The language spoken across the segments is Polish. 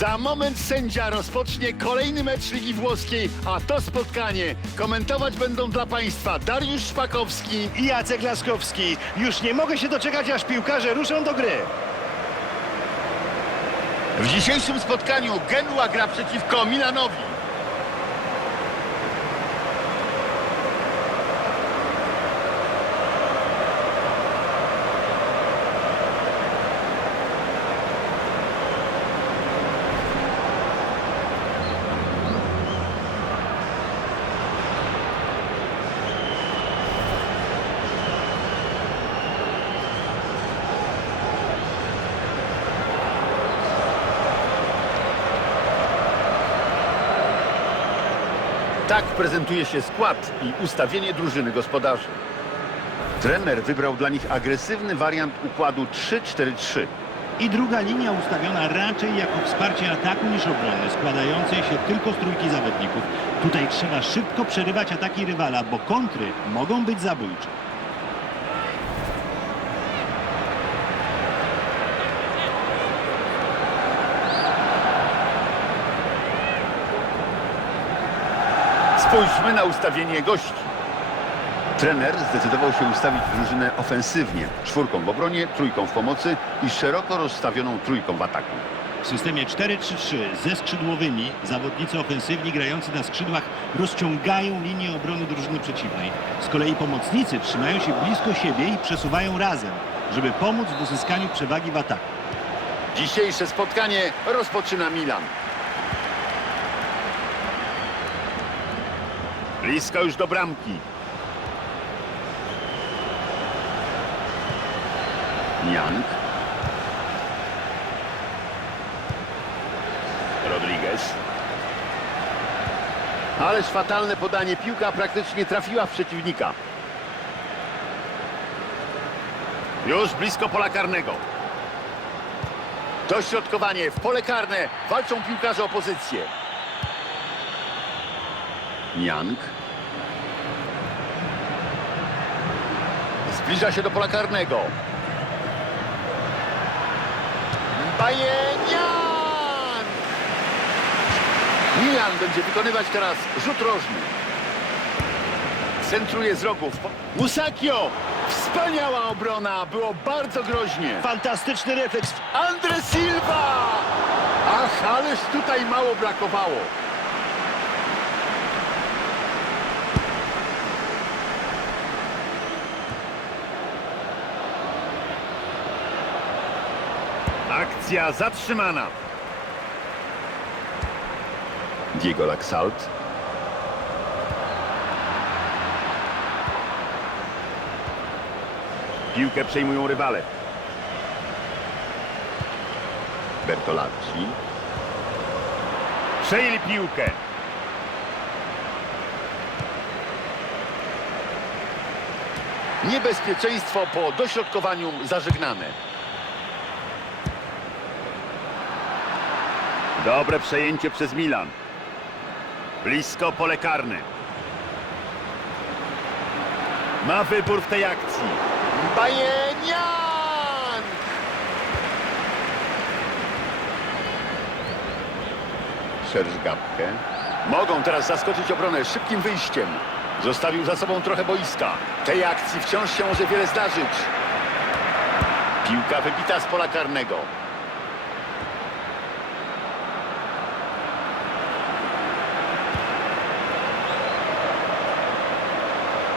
Za moment sędzia rozpocznie kolejny mecz Ligi Włoskiej, a to spotkanie komentować będą dla Państwa Dariusz Szpakowski i Jacek Laskowski. Już nie mogę się doczekać, aż piłkarze ruszą do gry. W dzisiejszym spotkaniu Genua gra przeciwko Milanowi. Tak prezentuje się skład i ustawienie drużyny gospodarzy. Trener wybrał dla nich agresywny wariant układu 3-4-3. I druga linia ustawiona raczej jako wsparcie ataku niż obrony, składającej się tylko z trójki zawodników. Tutaj trzeba szybko przerywać ataki rywala, bo kontry mogą być zabójcze. Spójrzmy na ustawienie gości. Trener zdecydował się ustawić drużynę ofensywnie. Czwórką w obronie, trójką w pomocy i szeroko rozstawioną trójką w ataku. W systemie 4-3-3 ze skrzydłowymi zawodnicy ofensywni grający na skrzydłach rozciągają linię obrony drużyny przeciwnej. Z kolei pomocnicy trzymają się blisko siebie i przesuwają razem, żeby pomóc w uzyskaniu przewagi w ataku. Dzisiejsze spotkanie rozpoczyna Milan. Blisko już do bramki. Young. Rodriguez. Ależ fatalne podanie. Piłka praktycznie trafiła w przeciwnika. Już blisko pola karnego. Dośrodkowanie w pole karne. Walczą piłkarze o pozycję. Young. Zbliża się do pola karnego. Bajenian! Milan będzie wykonywać teraz rzut rożny. Centruje z rogów. Musakio! Wspaniała obrona. Było bardzo groźnie. Fantastyczny refleks. Andre Silva! Ach, ależ tutaj mało brakowało. Akcja zatrzymana. Diego Laxalt. Piłkę przejmują rywale. Bertolacci. Przejęli piłkę. Niebezpieczeństwo po dośrodkowaniu zażegnane. Dobre przejęcie przez Milan. Blisko pole karne. Ma wybór w tej akcji. Bajenian! Szerz Gapkę. Mogą teraz zaskoczyć obronę szybkim wyjściem. Zostawił za sobą trochę boiska. Tej akcji wciąż się może wiele zdarzyć. Piłka wybita z pola karnego.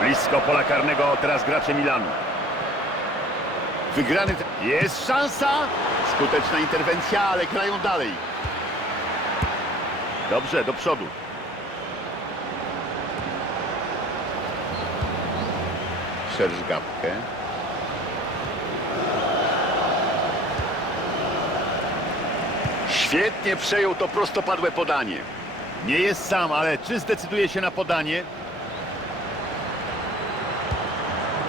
Blisko pola karnego teraz gracze Milanu. Wygrany... Jest szansa! Skuteczna interwencja, ale grają dalej. Dobrze, do przodu. Szerz Gapkę. Świetnie przejął to prostopadłe podanie. Nie jest sam, ale czy zdecyduje się na podanie?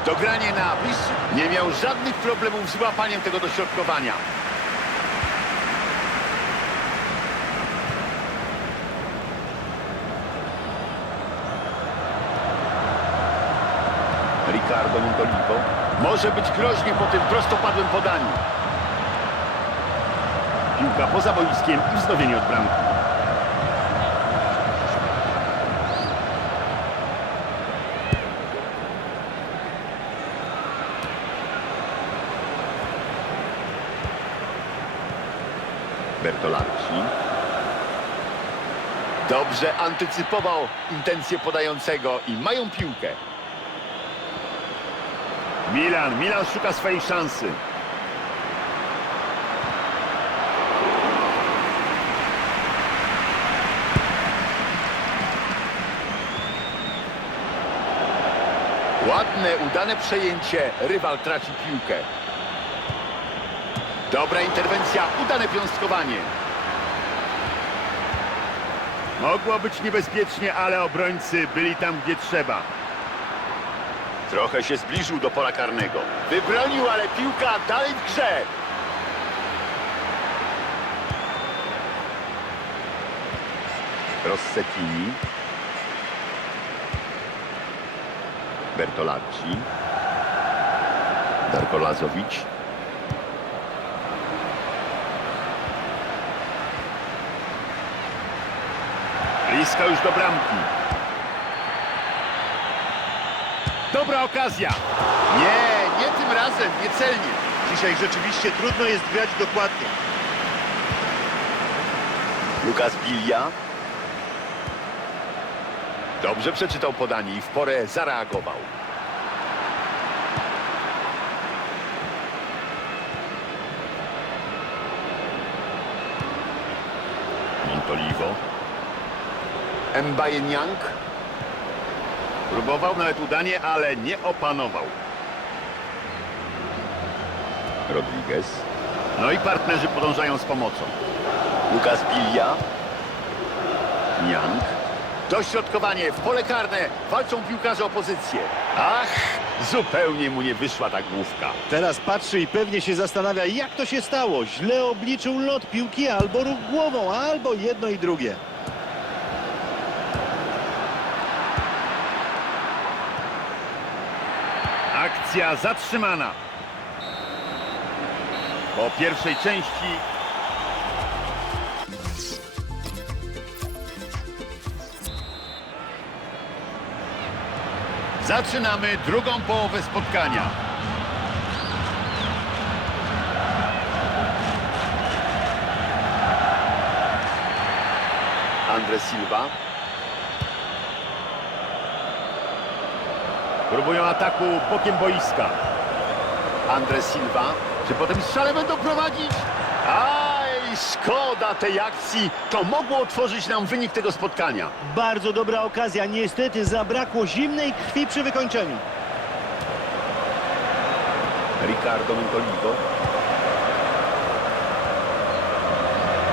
Dogranie na bliższy. Nie miał żadnych problemów z łapaniem tego dośrodkowania. Ricardo Montolivo. Może być groźnie po tym prostopadłym podaniu. Piłka poza boiskiem i wznowienie od bramki. Bertolacci. Dobrze antycypował intencje podającego i mają piłkę. Milan, Milan szuka swojej szansy. Ładne, udane przejęcie. Rywal traci piłkę. Dobra interwencja, udane piąstkowanie. Mogło być niebezpiecznie, ale obrońcy byli tam, gdzie trzeba. Trochę się zbliżył do pola karnego. Wybronił, ale piłka dalej w grze. Rossettini. Bertolacci. Darko Lazowicz. Blisko już do bramki. Dobra okazja. Nie, nie tym razem, niecelnie. Dzisiaj rzeczywiście trudno jest grać dokładnie. Lukas Bilia. Dobrze przeczytał podanie i w porę zareagował. Montolivo. Mbaye-Niang. Próbował nawet udanie, ale nie opanował. Rodriguez. No i partnerzy podążają z pomocą. Lukas Bilia. Niang. Dośrodkowanie w pole karne. Walczą piłkarze o pozycję. Ach, zupełnie mu nie wyszła ta główka. Teraz patrzy i pewnie się zastanawia, jak to się stało. Źle obliczył lot piłki albo ruch głową, albo jedno i drugie. Akcja zatrzymana. Po pierwszej części Zaczynamy drugą połowę spotkania. Andre Silva. Próbują ataku bokiem boiska. Andre Silva. Czy po tym strzale będą prowadzić? Aj, szkoda tej akcji. To mogło otworzyć nam wynik tego spotkania. Bardzo dobra okazja. Niestety zabrakło zimnej krwi przy wykończeniu. Ricardo Montolivo.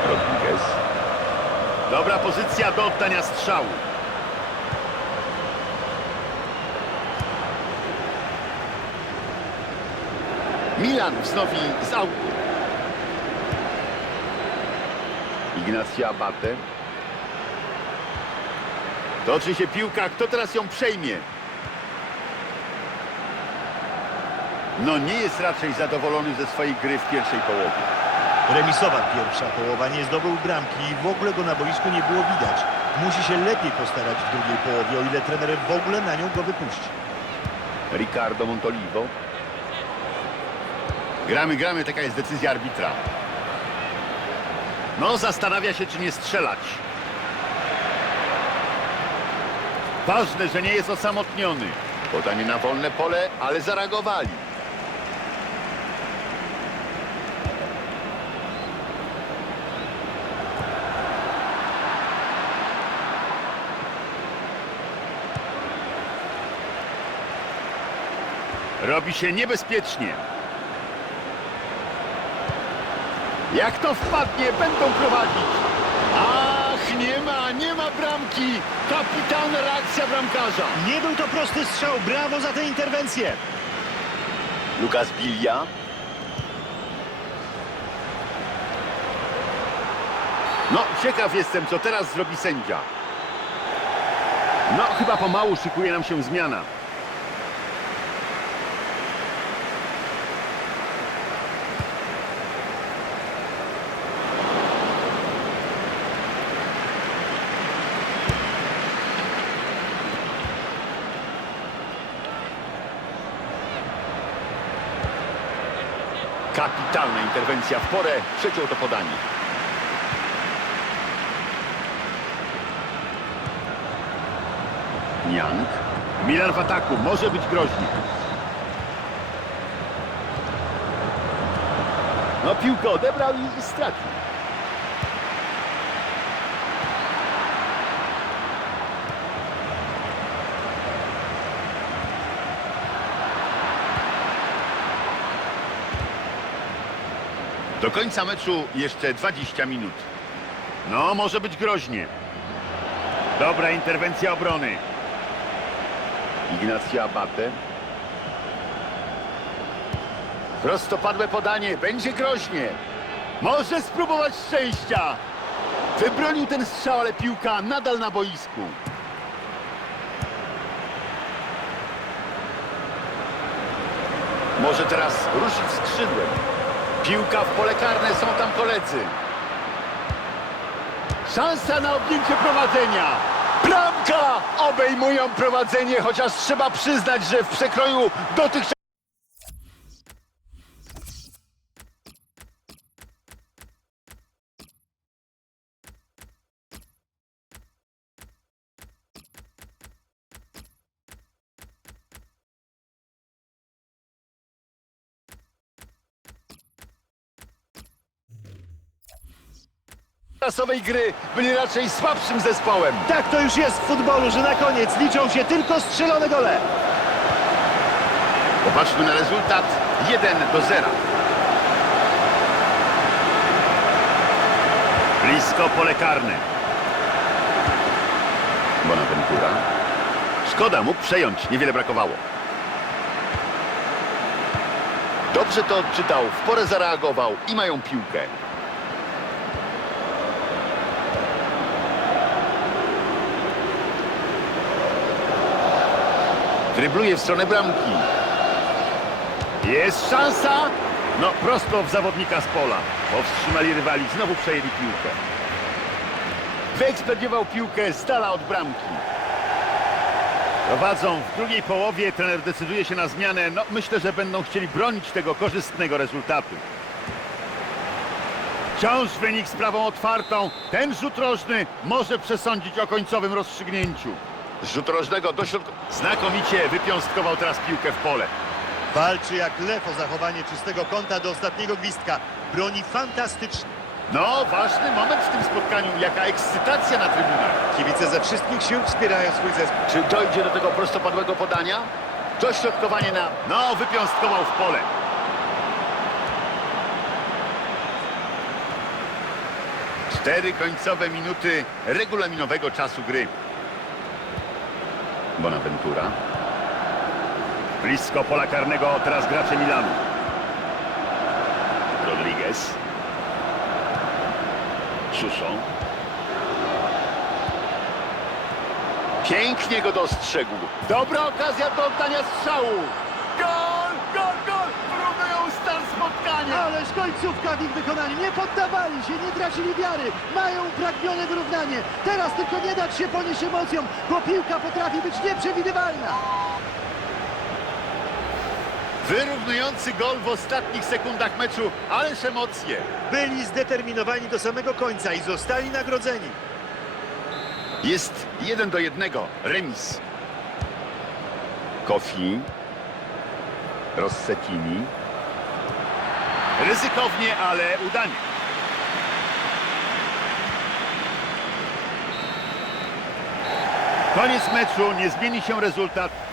Rodriguez. Dobra pozycja do oddania strzału. Milan wznowi z autu. Ignacio Abate. Toczy się piłka. Kto teraz ją przejmie? No nie jest raczej zadowolony ze swojej gry w pierwszej połowie. Remisowa pierwsza połowa, nie zdobył bramki i w ogóle go na boisku nie było widać. Musi się lepiej postarać w drugiej połowie, o ile trener w ogóle na nią go wypuści. Ricardo Montolivo. Gramy, gramy, taka jest decyzja arbitra. No, zastanawia się, czy nie strzelać. Ważne, że nie jest osamotniony. Podanie na wolne pole, ale zareagowali. Robi się niebezpiecznie. Jak to wpadnie, będą prowadzić. Ach, nie ma, nie ma bramki. Kapitalna reakcja bramkarza. Nie był to prosty strzał, brawo za tę interwencję. Lukas Bilia. No, ciekaw jestem, co teraz zrobi sędzia. No, chyba pomału szykuje nam się zmiana. Kapitalna interwencja w porę, przeciął to podanie. Young. Milan w ataku, może być groźnie. No piłkę odebrał i stracił. Do końca meczu jeszcze 20 minut. No, może być groźnie. Dobra interwencja obrony. Ignacio Abate. Prostopadłe podanie, będzie groźnie. Może spróbować szczęścia. Wybronił ten strzał, ale piłka nadal na boisku. Może teraz ruszyć skrzydłem. Piłka w pole karne, są tam koledzy. Szansa na objęcie prowadzenia. Bramka! Obejmują prowadzenie, chociaż trzeba przyznać, że w przekroju dotychczas... Czasowej gry byli raczej słabszym zespołem. Tak to już jest w futbolu, że na koniec liczą się tylko strzelone gole. Popatrzmy na rezultat 1 do 0. Blisko pole karne. Bonaventura. Szkoda, mógł przejąć, niewiele brakowało. Dobrze to odczytał, w porę zareagował i mają piłkę. Drybluje w stronę bramki. Jest szansa! No, prosto w zawodnika z pola. Powstrzymali rywali, znowu przejęli piłkę. Wyekspediował piłkę z dala od bramki. Prowadzą w drugiej połowie, trener decyduje się na zmianę. No, myślę, że będą chcieli bronić tego korzystnego rezultatu. Wciąż wynik sprawą otwartą. Ten rzut rożny może przesądzić o końcowym rozstrzygnięciu. Z rzutu rożnego do środka. Znakomicie wypiąstkował teraz piłkę w pole. Walczy jak lew o zachowanie czystego kąta do ostatniego gwizdka. Broni fantastycznie. No, ważny moment w tym spotkaniu. Jaka ekscytacja na trybunach. Kibice ze wszystkich sił wspierają swój zespół. Czy dojdzie do tego prostopadłego podania? Dośrodkowanie na... No, wypiąstkował w pole. Cztery końcowe minuty regulaminowego czasu gry. Bonaventura. Blisko pola karnego teraz gracze Milanu. Rodriguez. Suso. Pięknie go dostrzegł. Dobra okazja do oddania strzału. Gol, gol, gol! Wyrównują stan spotkania. Ależ końcówka w ich wykonaniu. Nie poddawali się, nie tracili wiary. Mają upragnione wyrównanie. Teraz tylko nie dać się ponieść emocjom, bo piłka potrafi być nieprzewidywalna. Wyrównujący gol w ostatnich sekundach meczu, ależ emocje. Byli zdeterminowani do samego końca i zostali nagrodzeni. Jest jeden do jednego. Remis. Kofi. Rossettini. Ryzykownie, ale udanie. Koniec meczu, nie zmieni się rezultat.